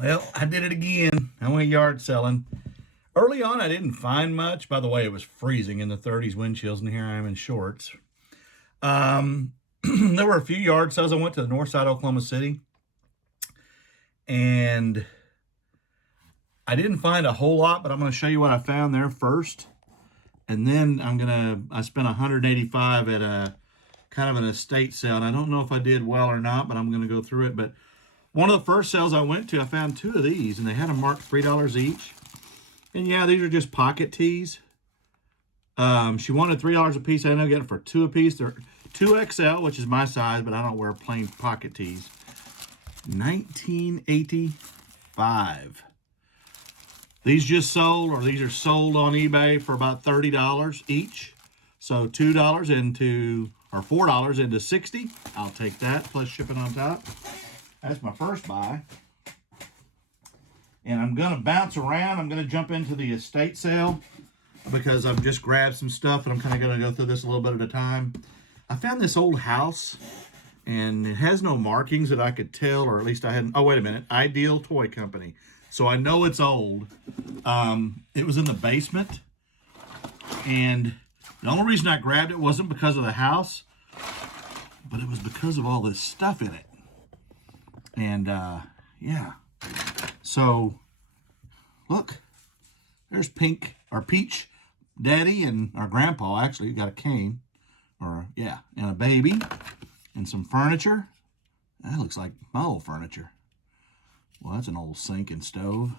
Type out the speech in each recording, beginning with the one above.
Well, I did it again. I went yard selling. Early on, I didn't find much. By the way, it was freezing in the 30s wind chills, and here I am in shorts. There were a few yard sales. I went to the north side of Oklahoma City, and I didn't find a whole lot, but I'm going to show you what I found there first. And then I spent 185 at a kind of an estate sale. And I don't know if I did well or not, but I'm going to go through it. But one of the first sales I went to, I found two of these, and they had them marked $3 each. And yeah, these are just pocket tees. She wanted $3 a piece. I ended up getting for two a piece. They're 2XL, which is my size, but I don't wear plain pocket tees. 1985. These just sold, or these are sold on eBay for about $30 each. So $2 into, or $4 into 60. I'll take that, plus shipping on top. That's my first buy. And I'm going to bounce around. I'm going to jump into the estate sale because I've just grabbed some stuff, and I'm kind of going to go through this a little bit at a time. I found this old house, and it has no markings that I could tell, or at least I hadn't. Oh, wait a minute. Ideal Toy Company. So I know it's old. It was in the basement, and the only reason I grabbed it wasn't because of the house, but it was because of all this stuff in it. And yeah. So look, there's Pink, or Peach Daddy, and our grandpa actually got a cane, or yeah, and a baby, and some furniture. That looks like my old furniture. Well, that's an old sink and stove.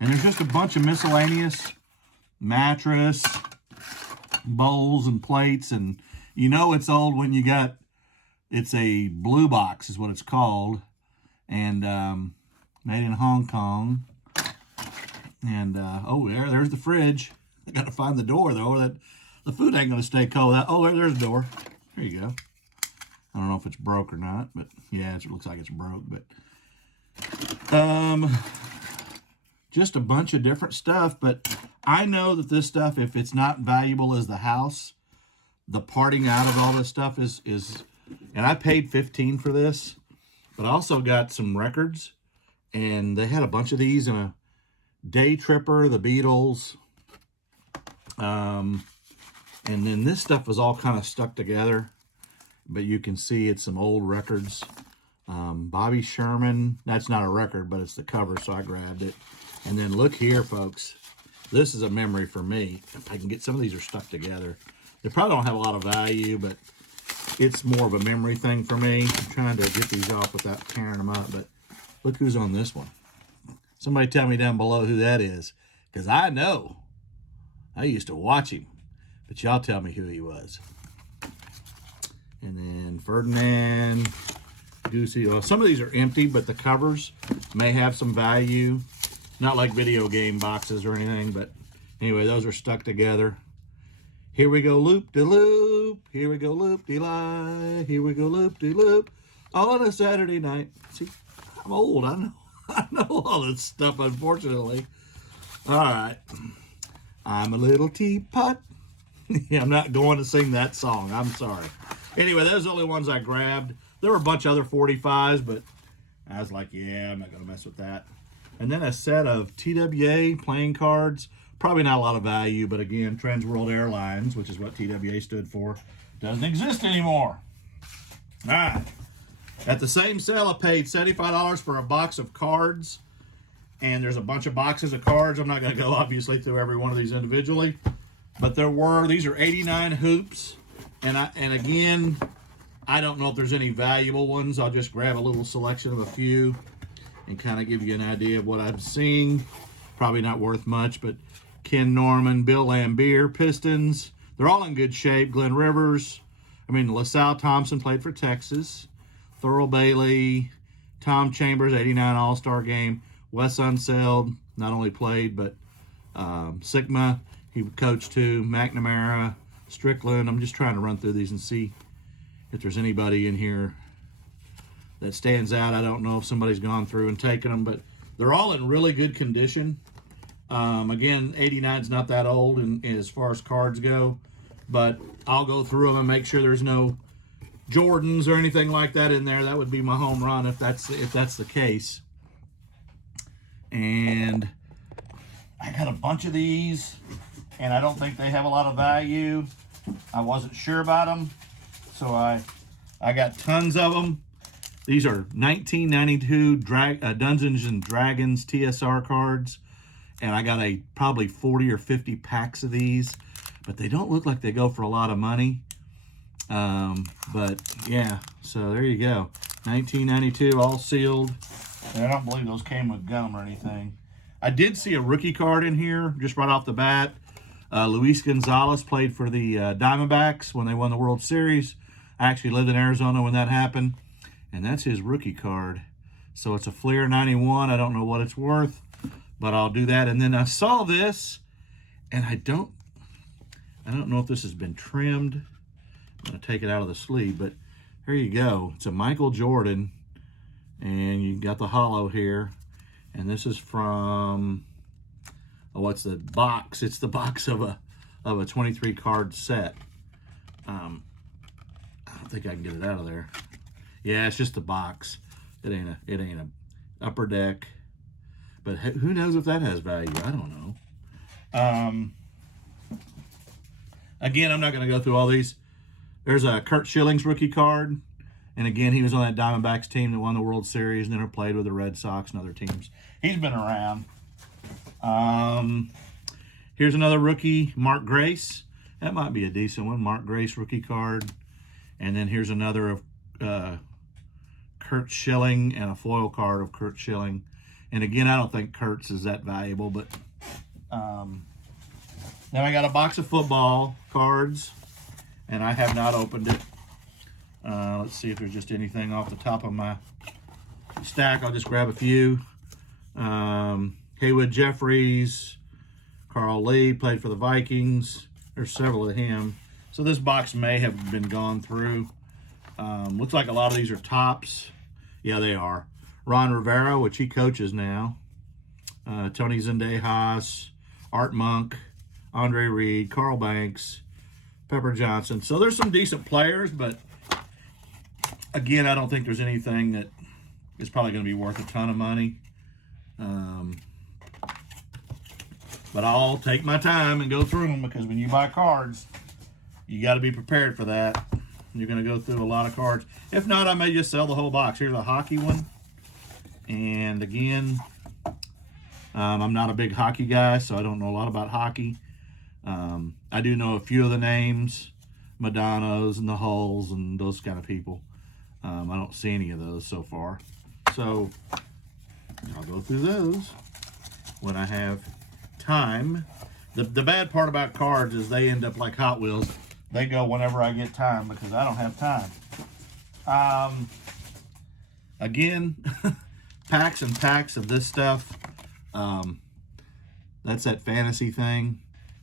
And there's just a bunch of miscellaneous mattress, bowls and plates. And you know it's old when you got, it's a blue box is what it's called. And made in Hong Kong. And oh, there's the fridge. I got to find the door though. That the food ain't gonna stay cold. There's the door. There you go. I don't know if it's broke or not, but yeah, it looks like it's broke. But just a bunch of different stuff. But I know that this stuff, if it's not valuable as the house, the parting out of all this stuff is. And I paid $15 for this, but I also got some records, and they had a bunch of these in a Day Tripper, the Beatles, and then this stuff was all kind of stuck together. But you can see it's some old records. Bobby Sherman, that's not a record, but it's the cover, so I grabbed it. And then look here, folks. This is a memory for me. If I can get, some of these are stuck together. They probably don't have a lot of value, but it's more of a memory thing for me. I'm trying to get these off without tearing them up, but look who's on this one. Somebody tell me down below who that is, because I know. I used to watch him, but y'all tell me who he was. And then Ferdinand, Goosey. Well, some of these are empty, but the covers may have some value. Not like video game boxes or anything, but anyway, those are stuck together. Here we go loop-de-loop. Here we go loop-de-lie. Here we go loop-de-loop. All on a Saturday night. See, I'm old. I know. I know all this stuff, unfortunately. All right. I'm a little teapot. I'm not going to sing that song. I'm sorry. Anyway, those are the only ones I grabbed. There were a bunch of other 45s, but I was like, yeah, I'm not going to mess with that. And then a set of TWA playing cards. Probably not a lot of value, but again, Trans World Airlines, which is what TWA stood for, doesn't exist anymore. All right. At the same sale, I paid $75 for a box of cards. And there's a bunch of boxes of cards. I'm not going to go, obviously, through every one of these individually. But these are 89 hoops. And again, I don't know if there's any valuable ones. I'll just grab a little selection of a few and kind of give you an idea of what I'm seeing. Probably not worth much, but Ken Norman, Bill Lambier, Pistons. They're all in good shape. Glenn Rivers. LaSalle Thompson played for Texas. Thurl Bailey, Tom Chambers, 89 All-Star game. Wes Unseld not only played, but Sigma, he coached too. McNamara, Strickland. I'm just trying to run through these and see if there's anybody in here that stands out. I don't know if somebody's gone through and taken them, but they're all in really good condition. Again, 89's not that old as far as cards go, but I'll go through them and make sure there's no Jordans or anything like that in there. That would be my home run if that's the case. And I got a bunch of these, and I don't think they have a lot of value. I wasn't sure about them, so I got tons of them. These are 1992 Dungeons and Dragons TSR cards, and I got probably 40 or 50 packs of these, but they don't look like they go for a lot of money. But yeah, so there you go. 1992, all sealed. And I don't believe those came with gum or anything. I did see a rookie card in here just right off the bat. Luis Gonzalez played for the Diamondbacks when they won the World Series. I actually lived in Arizona when that happened. And that's his rookie card. So it's a Fleer 91. I don't know what it's worth, but I'll do that. And then I saw this, and I don't know if this has been trimmed. I'm going to take it out of the sleeve, but here you go. It's a Michael Jordan, and you got the hollow here. And this is from, what's the box? It's the box of a 23 card set. I don't think I can get it out of there. Yeah, it's just a box. It ain't a upper deck. But who knows if that has value? I don't know. Again, I'm not going to go through all these. There's a Curt Schilling's rookie card. And again, he was on that Diamondbacks team that won the World Series and then played with the Red Sox and other teams. He's been around. Here's another rookie, Mark Grace. That might be a decent one. Mark Grace rookie card. And then here's another of Curt Schilling and a foil card of Curt Schilling. And again, I don't think Kurt's is that valuable, but then I got a box of football cards, and I have not opened it. Let's see if there's just anything off the top of my stack. I'll just grab a few. Haywood Jeffries, Carl Lee, played for the Vikings. There's several of him. So this box may have been gone through. Looks like a lot of these are tops. Yeah, they are. Ron Rivera, which he coaches now. Tony Zendejas, Art Monk, Andre Reed, Carl Banks, Pepper Johnson. So there's some decent players, but again, I don't think there's anything that is probably going to be worth a ton of money. But I'll take my time and go through them, because when you buy cards, you got to be prepared for that. You're going to go through a lot of cards. If not, I may just sell the whole box. Here's a hockey one. And again, I'm not a big hockey guy, so I don't know a lot about hockey. I do know a few of the names, Madonnas and the Hulls and those kind of people. I don't see any of those so far. So I'll go through those when I have time. The bad part about cards is they end up like Hot Wheels. They go whenever I get time, because I don't have time. Again, packs and packs of this stuff. That's that fantasy thing.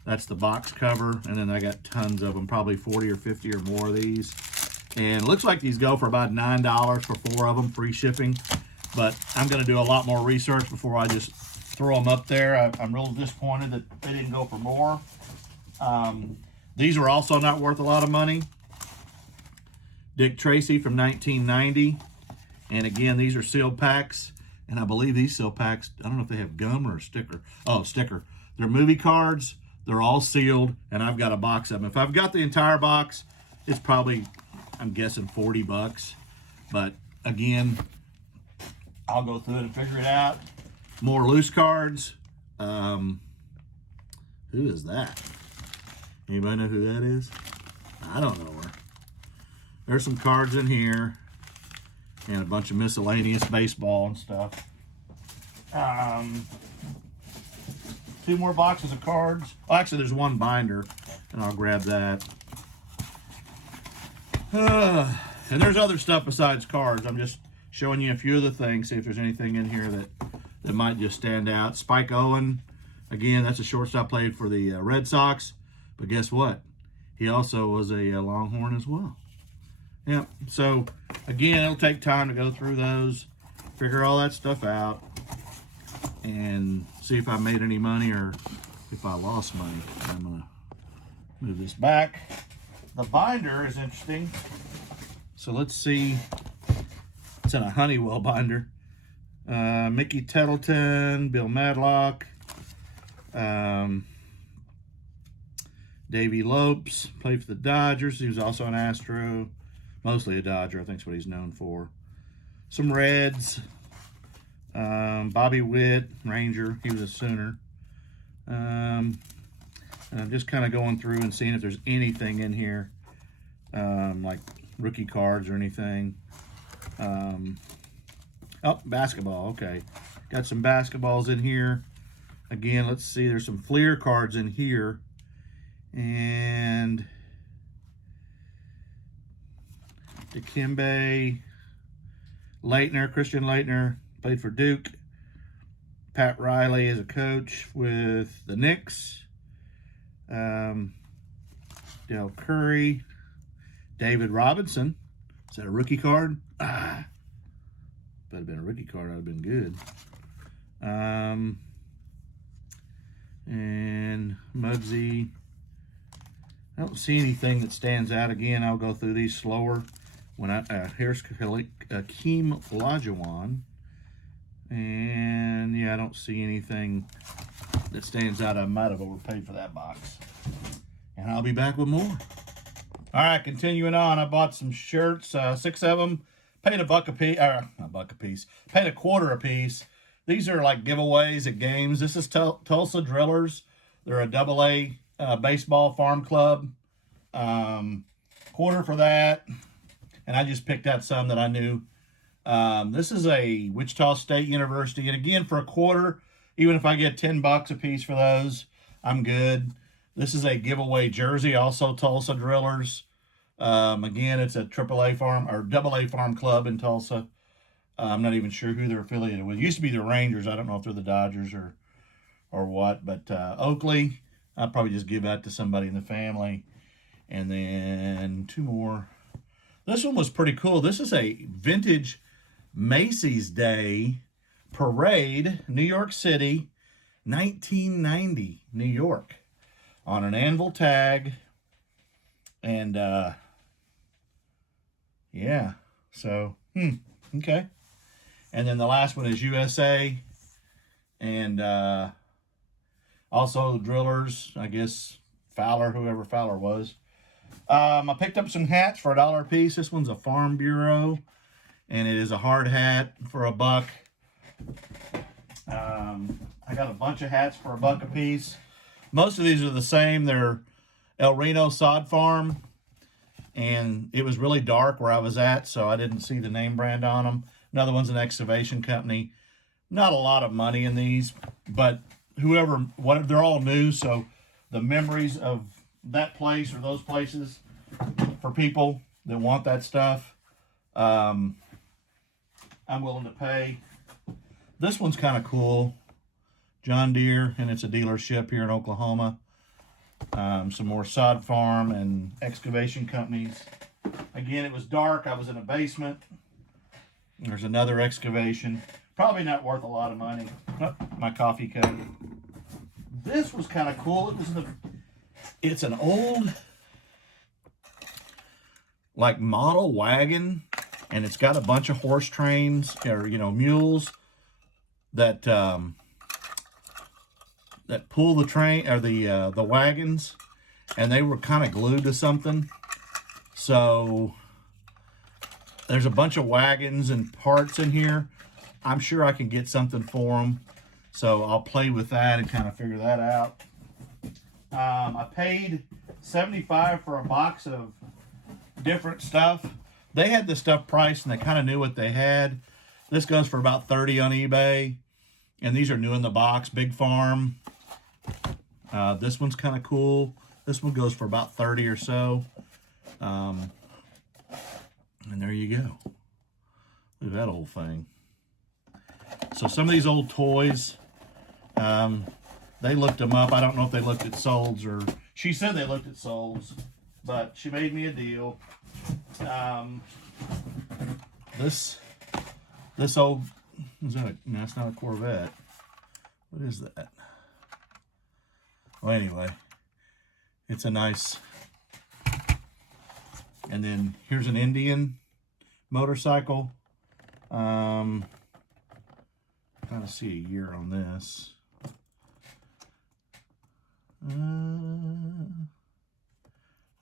That's the box cover. And then I got tons of them, probably 40 or 50 or more of these. And it looks like these go for about $9 for 4 of them, free shipping. But I'm going to do a lot more research before I just throw them up there. I'm real disappointed that they didn't go for more. These are also not worth a lot of money. Dick Tracy from 1990. And again, these are sealed packs. And I believe these sealed packs, I don't know if they have gum or a sticker. Oh, sticker. They're movie cards. They're all sealed. And I've got a box of them. If I've got the entire box, it's probably, I'm guessing, $40. But again, I'll go through it and figure it out. More loose cards. Who is that? Anybody know who that is? I don't know her. There's some cards in here. And a bunch of miscellaneous baseball and stuff. 2 more boxes of cards. Well, actually, there's one binder, and I'll grab that. And there's other stuff besides cards. I'm just showing you a few of the things, see if there's anything in here that might just stand out. Spike Owen, again, that's a shortstop, played for the Red Sox. But guess what? He also was a Longhorn as well. Yep. So, again, it'll take time to go through those, figure all that stuff out, and see if I made any money or if I lost money. I'm going to move this back. The binder is interesting. So let's see. It's in a Honeywell binder. Mickey Tettleton, Bill Madlock, Davey Lopes, played for the Dodgers. He was also an Astro, mostly a Dodger, I think is what he's known for. Some Reds, Bobby Witt, Ranger, he was a Sooner. And I'm just kind of going through and seeing if there's anything in here, like rookie cards or anything. Oh, basketball, okay. Got some basketballs in here. Again, let's see, there's some Fleer cards in here. And Dikembe, Leitner, Christian Leitner, played for Duke. Pat Riley is a coach with the Knicks. Del Curry, David Robinson. Is that a rookie card? If that had been a rookie card, I'd have been good. And Muggsy. I don't see anything that stands out. Again, I'll go through these slower. Here's Akeem Olajuwon. And yeah, I don't see anything that stands out. I might have overpaid for that box. And I'll be back with more. All right, continuing on. I bought some shirts, 6 of them. Paid $1 a piece, not $1 a piece. Paid $0.25 a piece. These are like giveaways at games. This is Tulsa Drillers. They're a AA baseball farm club. Quarter for that. And I just picked out some that I knew. This is a Wichita State University. And again, for $0.25, even if I get $10 a piece for those, I'm good. This is a giveaway jersey, also Tulsa Drillers. Again, it's a AA farm club in Tulsa. I'm not even sure who they're affiliated with. It used to be the Rangers. I don't know if they're the Dodgers or what. But Oakley, I'll probably just give that to somebody in the family. And then 2 more. This one was pretty cool. This is a vintage Macy's Day Parade, New York City, 1990, New York. On an anvil tag. And, yeah. So, okay. And then the last one is USA. And also Drillers, I guess Fowler, whoever Fowler was. I picked up some hats for $1 a piece. This one's a Farm Bureau. And it is a hard hat for $1. I got a bunch of hats for $1 a piece. Most of these are the same. They're El Reno Sod Farm. And it was really dark where I was at, so I didn't see the name brand on them. Another one's an excavation company. Not a lot of money in these, but they're all new, so the memories of that place or those places for people that want that stuff, I'm willing to pay. This one's kind of cool. John Deere, and it's a dealership here in Oklahoma. Some more sod farm and excavation companies. Again, it was dark. I was in a basement. There's another excavation. Probably not worth a lot of money. Oh, my coffee cup. This was kind of cool. It's an old like model wagon, and it's got a bunch of horse trains or mules that pull the train or the wagons, and they were kind of glued to something. So there's a bunch of wagons and parts in here. I'm sure I can get something for them. So I'll play with that and kind of figure that out. I paid $75 for a box of different stuff. They had the stuff priced and they kind of knew what they had. This goes for about $30 on eBay. And these are new in the box, Big Farm. This one's kind of cool. This one goes for about $30 or so. And there you go. Look at that old thing. So some of these old toys, they looked them up. I don't know if they looked at Solds or... She said they looked at Solds, but she made me a deal. This old... No, it's not a Corvette. What is that? Well, anyway, it's a nice... And then here's an Indian motorcycle. trying to see a year on this.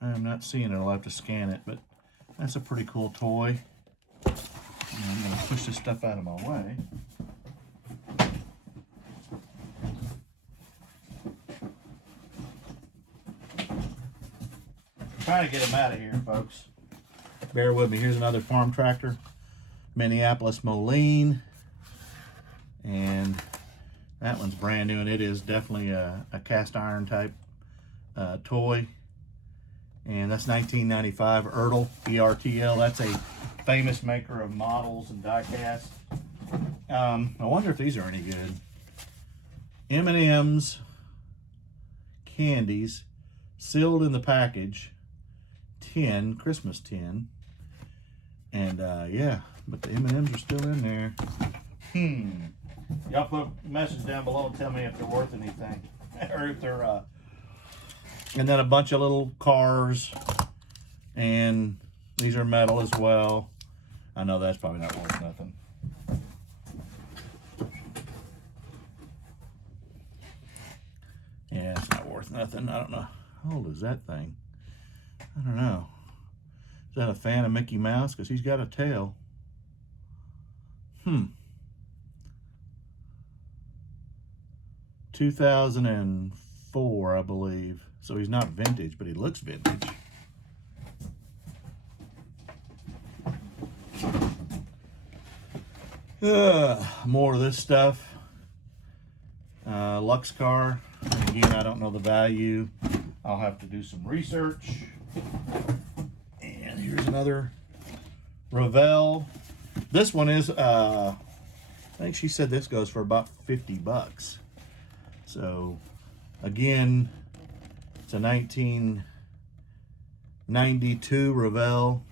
I'm not seeing it. I'll have to scan it, but that's a pretty cool toy. And I'm going to push this stuff out of my way. I'm trying to get them out of here, folks. Bear with me. Here's another farm tractor, Minneapolis Moline, and that one's brand new, and it is definitely a cast iron type toy. And that's 1995 Ertl, ERTL. That's a famous maker of models and die cast. I wonder if these are any good. M&M's candies, sealed in the package, tin, Christmas tin. And yeah, but the M&M's are still in there. Y'all put a message down below and tell me if they're worth anything. Or if they're and then a bunch of little cars, and these are metal as well. I know that's probably not worth nothing. Yeah, it's not worth nothing. I don't know. How old is that thing? I don't know. Is that a fan of Mickey Mouse? Because he's got a tail. 2004, I believe. So he's not vintage, but he looks vintage. More of this stuff. Lux car. Again, I don't know the value. I'll have to do some research. And here's another Revell. This one is, I think she said this goes for about 50 bucks. So, again, it's a 1992 Revell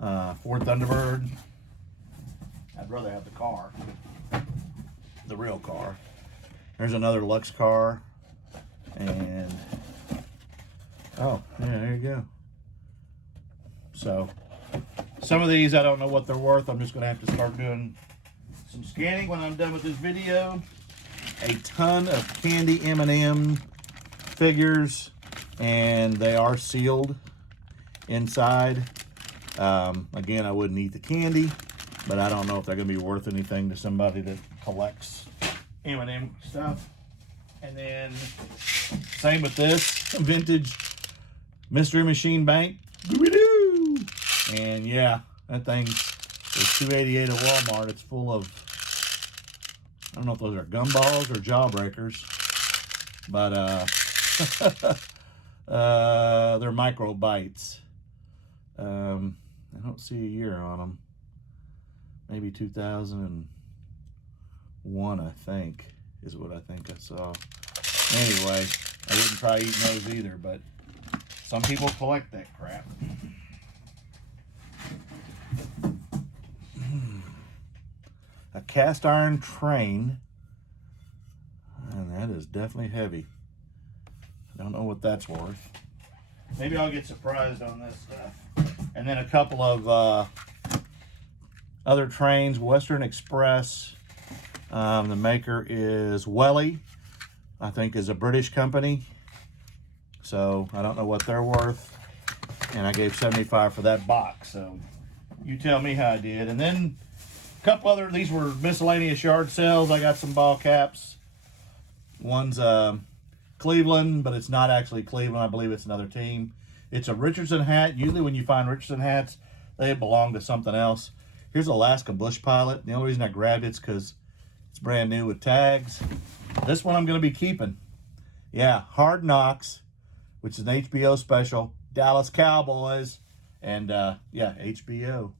Ford Thunderbird. I'd rather have the car, the real car. There's another Lux car, and oh, yeah, there you go. So, some of these I don't know what they're worth. I'm just going to have to start doing some scanning when I'm done with this video. A ton of candy M&M figures, and they are sealed inside. Again, I wouldn't eat the candy, but I don't know if they're going to be worth anything to somebody that collects M&M stuff. And then same with this vintage Mystery Machine Bank. Doo-doo! And yeah, that thing is $288 at Walmart. It's full of, I don't know if those are gumballs or jawbreakers, but they're micro bites. I don't see a year on them. Maybe 2001, I think, is what I think I saw. Anyway, I wouldn't try eating those either, but some people collect that crap. A cast iron train, and that is definitely heavy. I don't know what that's worth. Maybe I'll get surprised on this stuff. And then a couple of other trains. Western Express, the maker is Welly, I think is a British company. So I don't know what they're worth. And I gave $75 for that box. So you tell me how I did. And then a couple other, these were miscellaneous yard sales. I got some ball caps. One's Cleveland, but it's not actually Cleveland. I believe it's another team. It's a Richardson hat. Usually when you find Richardson hats, they belong to something else. Here's Alaska Bush Pilot. The only reason I grabbed it's because it's brand new with tags. This one I'm going to be keeping. Yeah, Hard Knocks, which is an HBO special. Dallas Cowboys, and yeah, HBO.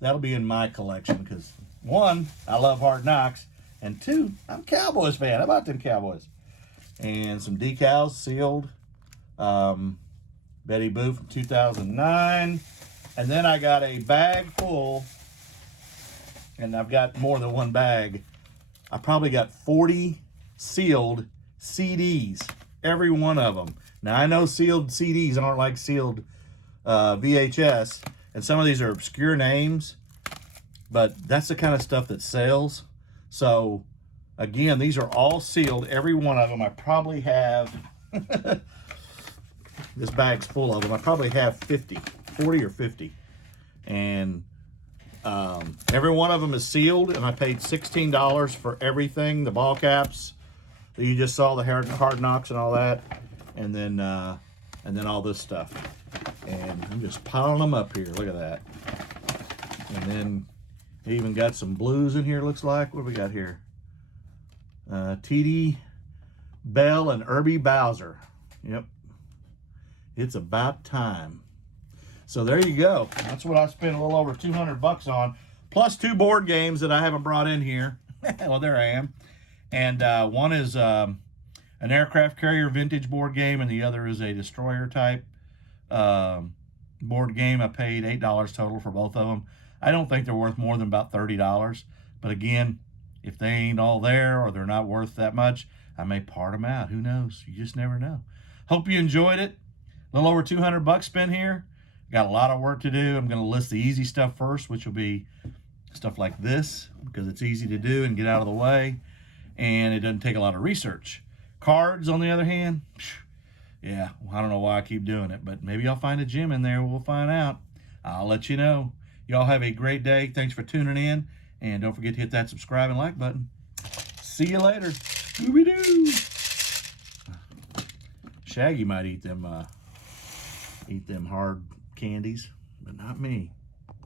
That'll be in my collection because, one, I love Hard Knocks, and two, I'm a Cowboys fan. How about them Cowboys? And some decals sealed. Betty Boo from 2009. And then I got a bag full, and I've got more than one bag. I probably got 40 sealed CDs, every one of them. Now, I know sealed CDs aren't like sealed VHS, and some of these are obscure names, but that's the kind of stuff that sells. So Again, these are all sealed. Every one of them. I probably have, this bag's full of them. I probably have 40 or 50. And every one of them is sealed, and I paid $16 for everything, the ball caps that you just saw, the hard knocks and all that, and then all this stuff. And I'm just piling them up here. Look at that. And then they even got some blues in here, looks like. What do we got here? TD Bell and Irby Bowser. Yep. It's about time. So there you go. That's what I spent a little over $200 on, plus 2 board games that I haven't brought in here. Well, there I am. And one is an aircraft carrier vintage board game, and the other is a destroyer type board game. I paid $8 total for both of them. I don't think they're worth more than about $30. But again, if they ain't all there or they're not worth that much, I may part them out. Who knows? You just never know. Hope you enjoyed it. A little over $200 spent here. Got a lot of work to do. I'm going to list the easy stuff first, which will be stuff like this, because it's easy to do and get out of the way, and it doesn't take a lot of research. Cards, on the other hand, yeah, I don't know why I keep doing it, but maybe I'll find a gem in there. We'll find out. I'll let you know. Y'all have a great day. Thanks for tuning in, and don't forget to hit that subscribe and like button. See you later. Scooby-Doo. Shaggy might eat them hard candies, but not me.